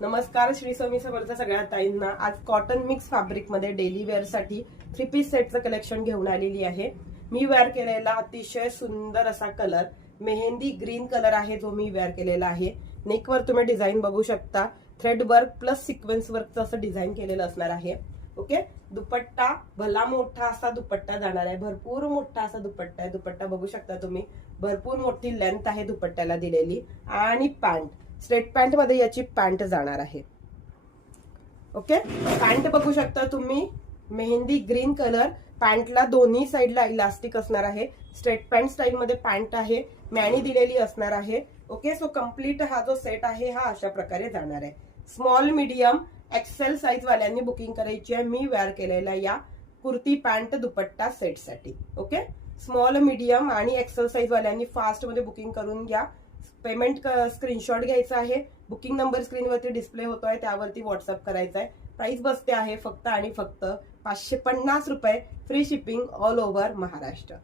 नमस्कार, श्री स्वामी समर्थ सगळ्या ताईंना. आज कॉटन मिक्स फॅब्रिक मध्ये डेली वेअर साठी 3 पीस सेटचं कलेक्शन घेऊन आलेली आहे. मी वेअर केलेला अतिशय सुंदर असा कलर मेहंदी ग्रीन कलर आहे, जो मी वेअर केलेला आहे. नेकवर तुम्ही डिझाईन बघू शकता, थ्रेड वर्क प्लस सिक्वेन्स वर्कचं असं डिझाईन केलेलं असणार आहे. ओके, दुपट्टा भला मोठा असा दुपट्टा जाणार आहे, भरपूर मोठा असा दुपट्टा आहे. दुपट्टा बघू शकता तुम्ही, भरपूर मोठी लेंथ आहे दुपट्ट्याला दिलेली. आणि पॅन्ट स्ट्रेट पॅन्ट मध्ये याची पॅन्ट जाणार आहे. ओके, पॅन्ट बघू शकता तुम्ही, मेहंदी ग्रीन कलर. पॅन्टला दोन्ही साईडला इलास्टिक असणार आहे. स्ट्रेट पॅन्ट स्टाईल मध्ये पॅन्ट आहे, मॅनी दिलेली असणार आहे. ओके, सो कम्प्लीट हा जो सेट आहे हा अशा प्रकारे जाणार आहे. स्मॉल मीडियम एक्सेल साईज वाल्यांनी बुकिंग करायची आहे. मी वेअर केलेला या कुर्ती पॅन्ट दुपट्टा सेट साठी. ओके, स्मॉल मीडियम आणि एक्सेल साईज वाल्यांनी फास्ट मध्ये बुकिंग करून घ्या. पेमेंट स्क्रीनशॉट घ्यायचा आहे. बुकिंग नंबर स्क्रीनवरती डिस्प्ले होतोय, त्यावरती व्हॉट्सअप करायचा आहे. प्राइस बसते आहे फक्त आणि फक्त 550 रुपये, free shipping all over Maharashtra.